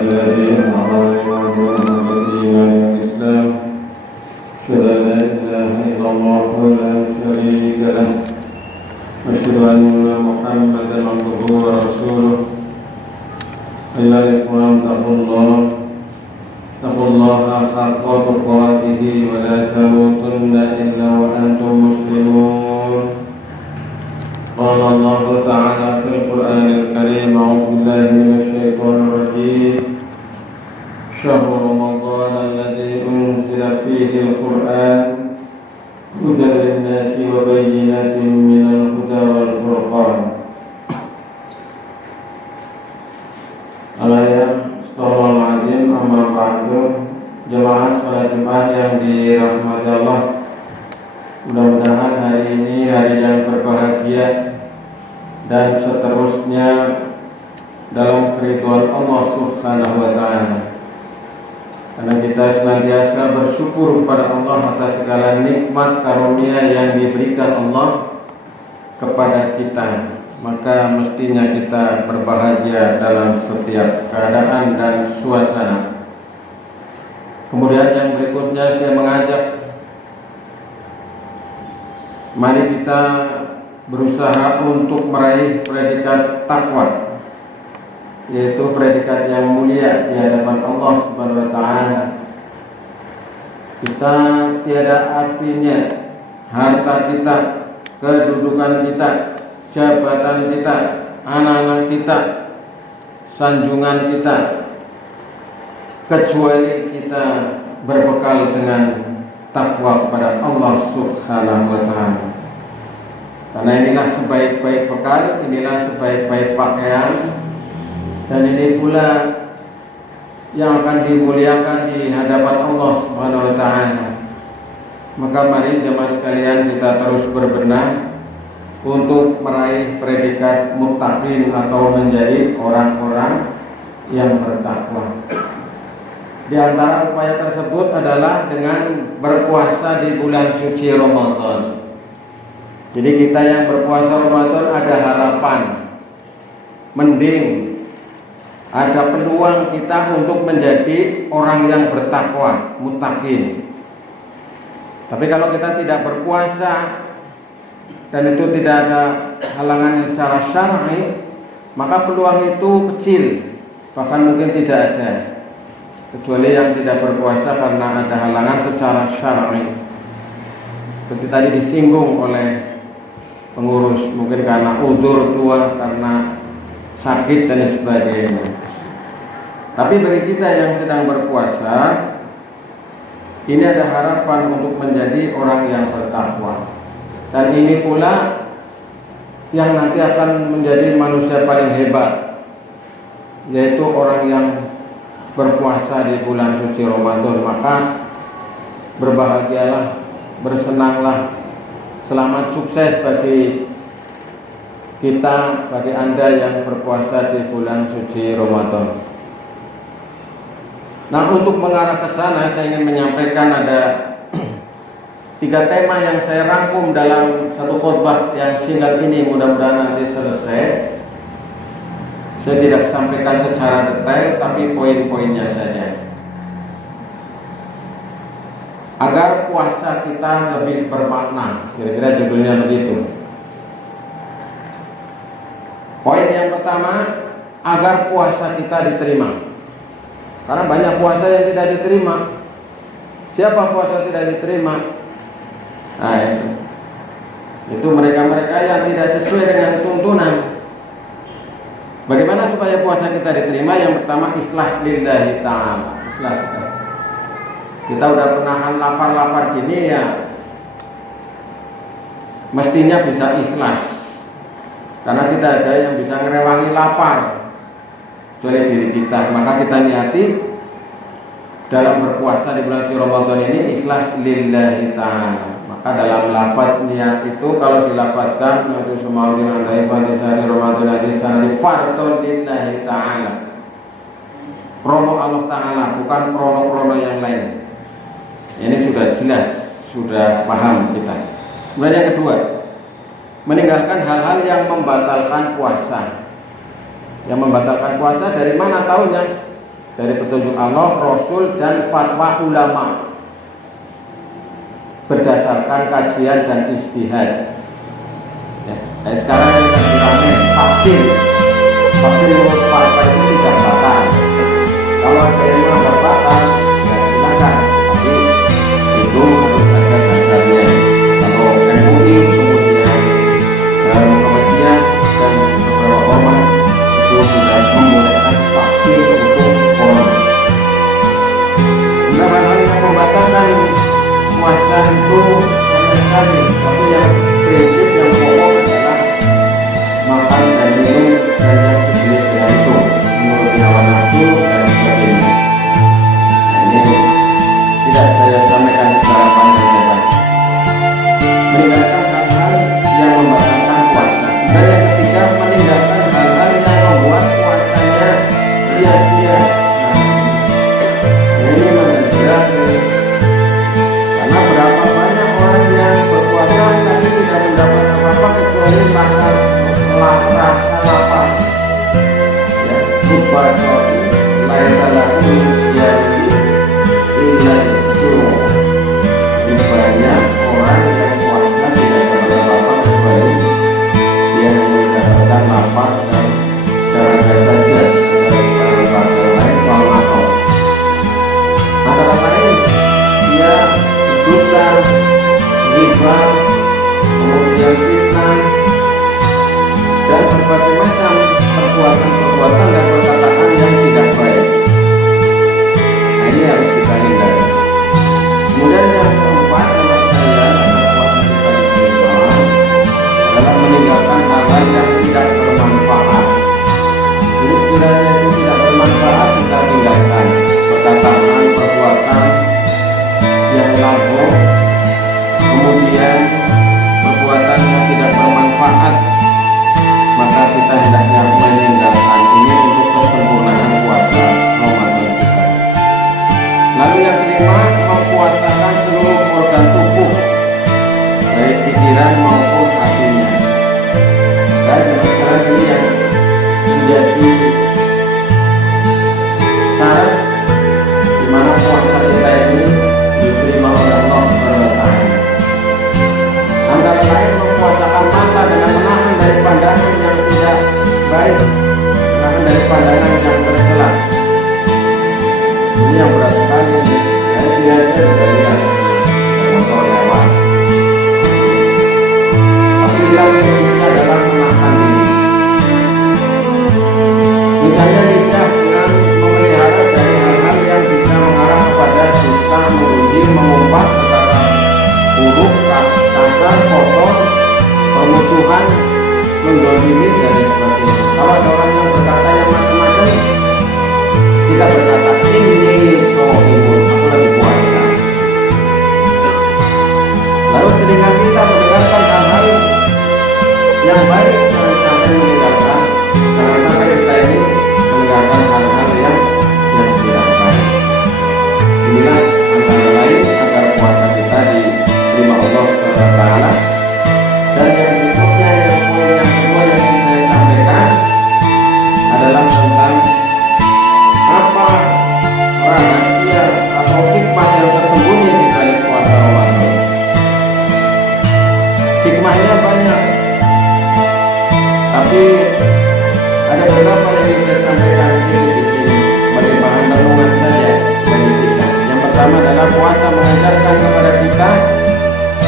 الذي أنعم علينا بالإيمان والإسلام أشهد أن لا إله إلا الله لا شريك له أشهد أن محمدا عبده ورسوله أيها الإخوان اتقوا الله حق تقاته ولا تموتن إلا وأنتم مسلمون. قال الله تعالى في القرآن الكريم أعوذ بالله من الشيطان الرجيم شهر رمضان الذي أنزل فيه القرآن هدى للناس وبينات من الهدى والفرقان. Astagfirullahaladzim, amma ba'du. Jemaah sholat Jumat yang dirahmati Allah, mudah-mudahan hari ini hari yang berbahagia dan seterusnya dalam keridhaan Allah Subhanahu wa ta'ala. Karena kita senantiasa bersyukur kepada Allah atas segala nikmat karunia yang diberikan Allah kepada kita, maka mestinya kita berbahagia dalam setiap keadaan dan suasana. Kemudian yang berikutnya saya mengajak, mari kita berusaha untuk meraih predikat takwa, yaitu predikat yang mulia di hadapan Allah Subhanahu wa ta'ala. Kita tiada artinya harta kita, kedudukan kita, jabatan kita, anak-anak kita, sanjungan kita, kecuali kita berbekal dengan takwa kepada Allah Subhanahu wa ta'ala. Karena inilah sebaik-baik bekal, inilah sebaik-baik pakaian, dan ini pula yang akan dimuliakan di hadapan Allah Subhanahu wa ta'ala. Maka mari jemaah sekalian kita terus berbenah untuk meraih predikat muttaqin atau menjadi orang-orang yang bertakwa. Di antara upaya tersebut adalah dengan berpuasa di bulan suci Ramadan. Jadi kita yang berpuasa Ramadan ada harapan, mending ada peluang kita untuk menjadi orang yang bertakwa, muttaqin. Tapi kalau kita tidak berpuasa dan itu tidak ada halangan yang secara syar'i, maka peluang itu kecil, bahkan mungkin tidak ada, kecuali yang tidak berpuasa karena ada halangan secara syar'i. Seperti tadi disinggung oleh pengurus, mungkin karena udzur tua, karena sakit dan sebagainya. Tapi bagi kita yang sedang berpuasa, ini ada harapan untuk menjadi orang yang bertakwa. Dan ini pula yang nanti akan menjadi manusia paling hebat, yaitu orang yang berpuasa di bulan suci Ramadan. Maka berbahagialah, bersenanglah, selamat sukses bagi kita, bagi Anda yang berpuasa di bulan suci Ramadan. Nah, untuk mengarah ke sana saya ingin menyampaikan ada 3 tema yang saya rangkum dalam satu khutbah yang singkat ini, mudah-mudahan nanti selesai. Saya tidak sampaikan secara detail, tapi poin-poinnya saja, agar puasa kita lebih bermakna. Kira-kira judulnya begitu. Poin yang pertama, agar puasa kita diterima. Karena banyak puasa yang tidak diterima. Siapa puasa tidak diterima? Nah, itu mereka-mereka yang tidak sesuai dengan tuntunan. Bagaimana supaya puasa kita diterima? Yang pertama, ikhlas lillahi ta'ala. Ikhlas. Kita udah menahan lapar-lapar gini ya, mestinya bisa ikhlas. Karena kita ada yang bisa ngerewangi lapar, kecuali diri kita. Maka kita niati dalam berpuasa di bulan suci Ramadan ini ikhlas lillahi ta'ala. Maka dalam lafaz niat itu kalau dilafazkan yaitu semaudin andai pada sehari Ramadan hadis sehari fardun lillahi ta'ala, krono Allah Ta'ala, bukan krono-krono yang lain. Ini sudah jelas, sudah paham kita. Kemudian yang kedua, meninggalkan hal-hal yang membatalkan puasa. Yang membatalkan puasa dari mana tahunya? dari petunjuk Allah, Rasul, dan fatwa ulama berdasarkan kajian dan ijtihad. Ya, sekarang yang rame vaksin menurut fatwa itu tidak batal. Kalau ada yang melanggar batal, ya silakan, tapi itu harus ada dasarnya. Kalau MUI kemudian Muhammadiyah dan beberapa ormas itu sudah membolehkan vaksin untuk corona. Kemudian hal-hal yang membatalkan puasa itu banyak sekali, tapi yang prinsip yang pokok adalah makan dan minum dan yang sejenis dengan itu menurut hawa nafsu dan sebagainya. Nah, ini tidak saya sampaikan secara panjang lebar. Meninggalkan hal-hal yang membatalkan puasa. Dan yang ketiga, meninggalkan hal-hal yang membuat puasanya sia-sia. Nah, ini menandakan karena berapa banyak orang yang berpuasa tapi tidak mendapat apa-apa kecuali rasa lapar. Ya, subhanallah, laisa lahu yadi illa itu. Banyak orang yang puasa tidak dapat apa-apa kecuali dia mendapatkan lapar dan dahaga saja. Dalam bahasa lain soal antara lain dia dusta, riba, kemudian fitnah, dan berbagai macam perbuatan dan perkataan yang tidak baik. Nah, ini harus kita hindari. Kemudian yang keempat, teman sekalian, puasa kita diterima adalah meninggalkan hal-hal yang tidak bermanfaat. Jadi sekiranya itu tidak bermanfaat, kita tinggalkan perkataan, perbuatan yang lagu, kemudian perbuatan yang tidak bermanfaat, maka kita hendaknya meninggalkan ini untuk kesempurnaan puasa Ramadan kita. Lalu yang kelima, mempuasakan seluruh organ tubuh, baik pikiran maupun hatinya. Dan sekarang ini yang menjadi syarat di mana puasa kita ini diterima oleh Allah SWT. Antara lain mempuasakan mata dengan menahan dari pandangan yang tidak baik, menahan dari pandangan yang tercela. Ini yang berat sekali. Saya lihat sudah lihat motor lewat. Tapi yang prinsipnya adalah menahan diri. Misalnya nikah dengan memelihara dari hal-hal yang bisa mengarah kepada dusta, mengunjing, mengumpat, perkara buruk, kasar, kotor, permusuhan, mendolimi dan sebagainya. Kalau ada orang yang berkata yang macam-macam, kita berkata ini sohimun, aku lagi puasa. Lalu telinga kita mendengarkan hal-hal yang baik, jangan sampai meninggalkan, jangan sampai kita ini meninggalkan hal-hal yang tidak baik. Inilah antara lain agar puasa kita diterima Allah SWT. Dan yang berikutnya, yang poin yang kedua yang ingin saya sampaikan adalah tentang apa rahasia atau hikmah yang tersembunyi di balik puasa Ramadan. Hikmahnya banyak, tapi ada beberapa yang ingin saya sampaikan di sini sebagai bahan renungan saja bagi kita. Yang pertama adalah puasa mengajarkan kepada kita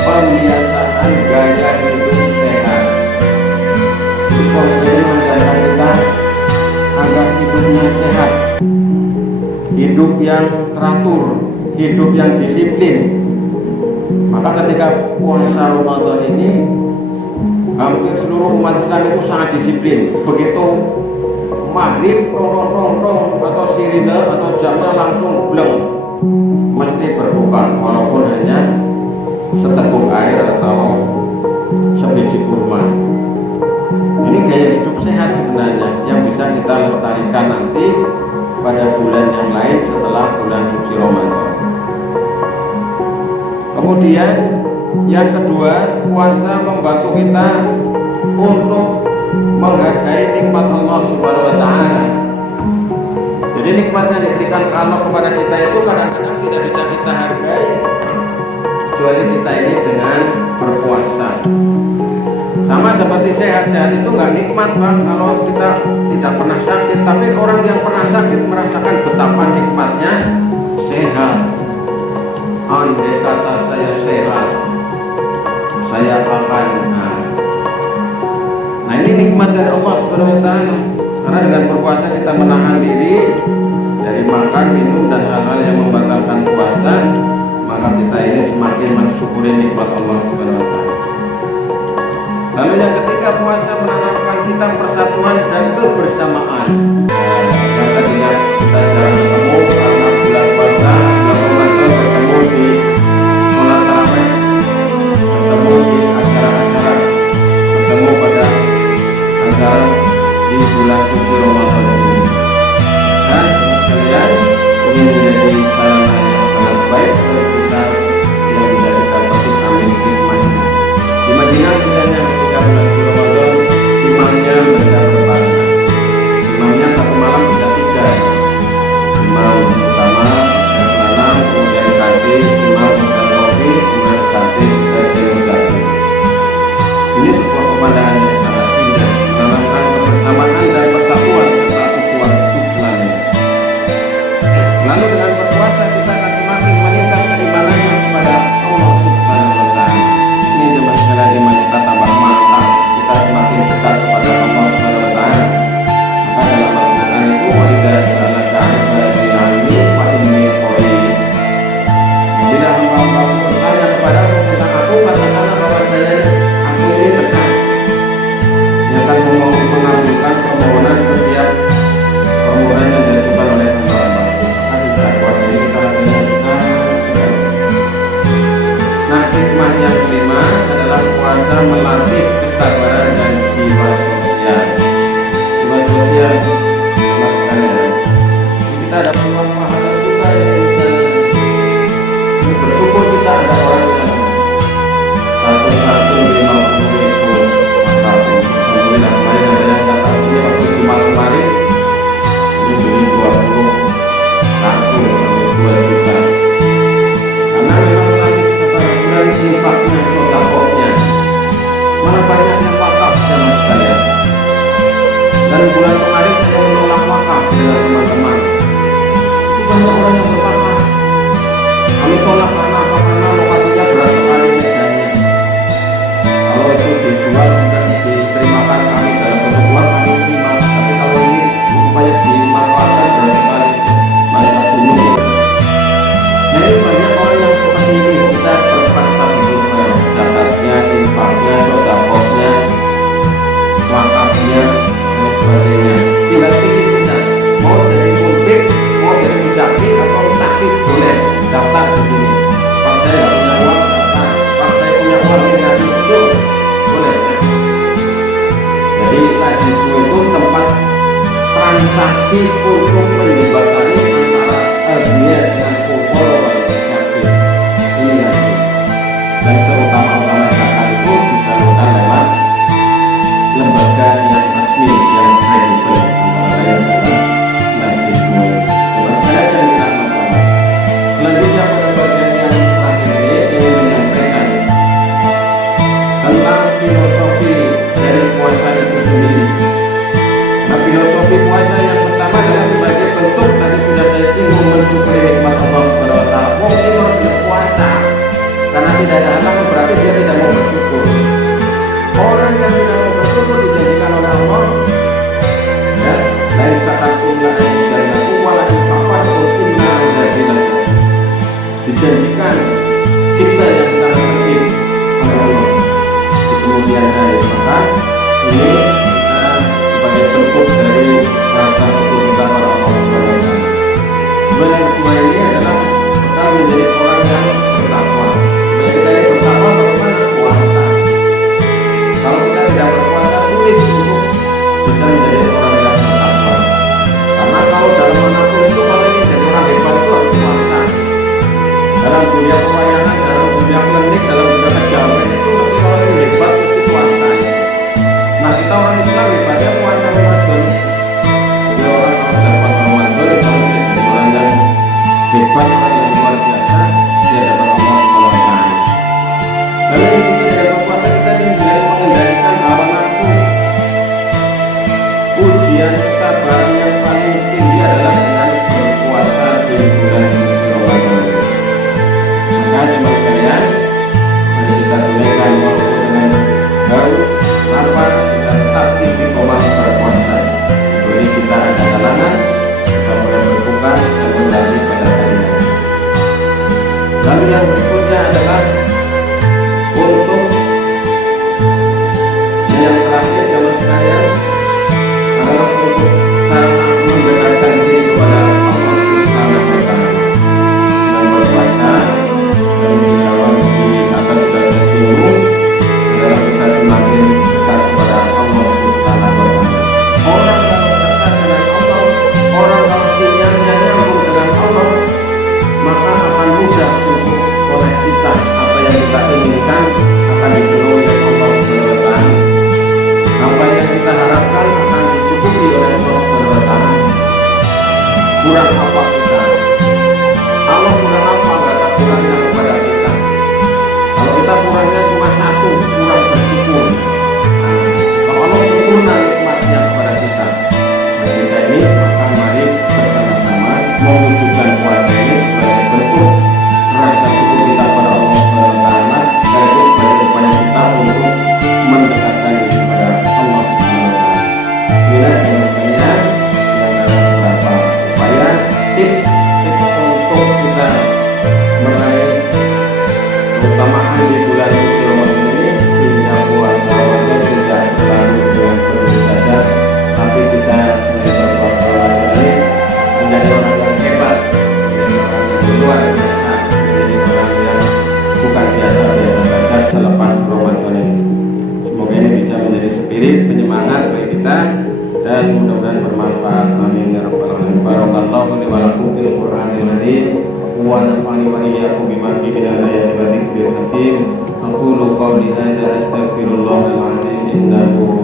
pembiasaan gaya hidup sehat. Puasa ini mengajarkan kita agar hidupnya sehat, hidup yang teratur, hidup yang disiplin. Maka ketika puasa Ramadan ini hampir seluruh umat Islam itu sangat disiplin. Begitu maghrib rong atau sirine atau jamnya langsung bleng, mesti berbuka walaupun hanya seteguk air atau sebiji kurma. Ini gaya hidup sehat sebenarnya yang bisa kita lestarikan nanti pada bulan yang lain setelah bulan suci Ramadan. Kemudian yang kedua, puasa membantu kita untuk menghargai nikmat Allah Subhanahu wa Ta'ala. Jadi Jadi nikmat yang diberikan Allah kepada kita itu kadang-kadang tidak bisa kita hargai kecuali kita ini dengan berpuasa. Sama seperti sehat-sehat itu nggak nikmat Bang kalau kita tidak pernah sakit. Tapi orang yang pernah sakit merasakan betapa nikmatnya sehat. Andai kata saya sehat, saya akan nah ini nikmat dari Allah Subhanahu wa Ta'ala. Karena dengan berpuasa kita menahan diri dari makan, minum dan hal-hal yang membatalkan puasa, maka kita ini semakin mensyukuri nikmat Allah Subhanahu wa Ta'ala. Lalu yang ketiga, puasa menanamkan kita persatuan dan kebersamaan. Yang tadinya kita jarang ketemu karena bulan puasa, bulan Ramadan ketemu di sholat tarawih, ketemu di acara-acara, ketemu pada acara di bulan suci Ramadan ini. Dan sekalian ini menjadi sarana yang sangat baik untuk kita yang bisa kita petik amin hikmahnya. Di Madinah misalnya ketika bulan suci Ramadan, imamnya baca berbarengan. Imamnya satu malam bisa 3. Imam utama dan malam, kemudian khatib, imam dan rofi, kemudian khatib dan senusati. Ini sebuah pemandangan yang sangat indah, menanamkan kebersamaan dan persatuan serta ukhuwah Islamnya. Lalu dengan berpuasa kita akan semakin meningkat keimanannya kepada Allah Subhanahu wa Ta'ala. Ini jemaah sekalian, iman kita tambah mantap, kita semakin dekat kepada Allah Subhanahu wa Ta'ala. Maka dalam Al-Quran itu wa idza sa'alaka 'ibadi 'anni fa inni qarib. Bila hamba-Hamba bertanya kepadamu tentang aku, katakanlah bahwasanya aku ini dekat. Yang akan mengabulkan permohonan setiap permohonan yang diajukan oleh hamba-Hamba. Maka di saat puasa ini kita rasanya dekat sekali. Nah, hikmah yang kelima adalah puasa melatih kesabaran dan jiwa sosial. Jiwa sosial, teman sekalian, kita ada peluang pahala juga yang ini bersyukur kita ada orang yang 150.000 alhamdulillah. Kemarin ada yang datang sini waktu Jumat kemarin ini beli 20 kartu 2 juta. Karena memang melatih kesabaran dan infaknya, sedekahnya. Mana banyaknya wakaf jamaah sekalian. Dan bulan kemarin saya menolak wakaf dengan teman-teman. Itu banyak orang yang berwakaf. Kami tolak karena apa? Karena lokasinya berat sekali medannya. Kalau itu dijual dan diterimakan kami dalam bentuk uang, kami terima. Tapi kalau ini supaya dimanfaatkan berat sekali, mereka bunuh. Jadi banyak orang yang seperti ini. Kita berfakta untuk zakatnya, infaknya, sedekahnya, wakafnya dan sebagainya. Tinggal pilih kita mau jadi munfik, mau jadi muzaki atau mustaqib, boleh daftar di sini. Kalau saya nggak punya uang, daftar. Kalau saya punya uang ini kasih, itu boleh. Jadi lazismu itu tempat transaksi untuk menjembatani antara dunia dengan kubur wal sakit. Ini lazis. Dan seutama-utama zakat itu disalurkan lewat lembaga yang resmi yang kredibel, antara lain adalah lazismu. Coba sekalian saya minta maaf. Selanjutnya pada bagian yang terakhir ini saya ingin menyampaikan tentang filosofi dari puasa itu sendiri. Nah, filosofi puasa yang pertama adalah sebagai bentuk, tadi sudah saya singgung, mensyukuri nikmat Allah Subhanahu wa Ta'ala. Wong sing ora berpuasa karena tidak ada halangan berarti dia tidak mau bersyukur. Orang yang tidak mau bersyukur dijanjikan oleh Allah, ya, lain sakatum la jannatu wa la kafartum inna lillahi. Dijanjikan siksa yang sangat pedih oleh Allah di kemudian hari. Maka ini sebagai bentuk dari rasa syukur kita pada Allah Subhanahu wa Ta'ala. Kemudian yang kedua ini adalah kita menjadi orang yang bertakwa. Supaya kita yang bertakwa bagaimana? Puasa. Kalau kita tidak berpuasa sulit untuk bisa menjadi orang yang bertakwa. Karena kalau dalam manapun itu kalau ini jadi orang hebat itu harus puasa. Dalam dunia pewayangan, dalam dunia klinik, dalam dunia kejawen itu nanti kalau ini hebat itu puasa. Nah, kita orang Islam hebatnya puasa Ramadan. Jadi orang kalau sudah puasa Ramadan spirit, penyemangat bagi kita, dan mudah-mudahan bermanfaat. Amin ya rabbal alamin. Barakallahu li wa lakum fil Qur'anil Karim wa nafa'ani wa iyyakum bima fihi minal ayati wa dzikril hakim. Aqulu qawli hadza astaghfirullahal azim innahu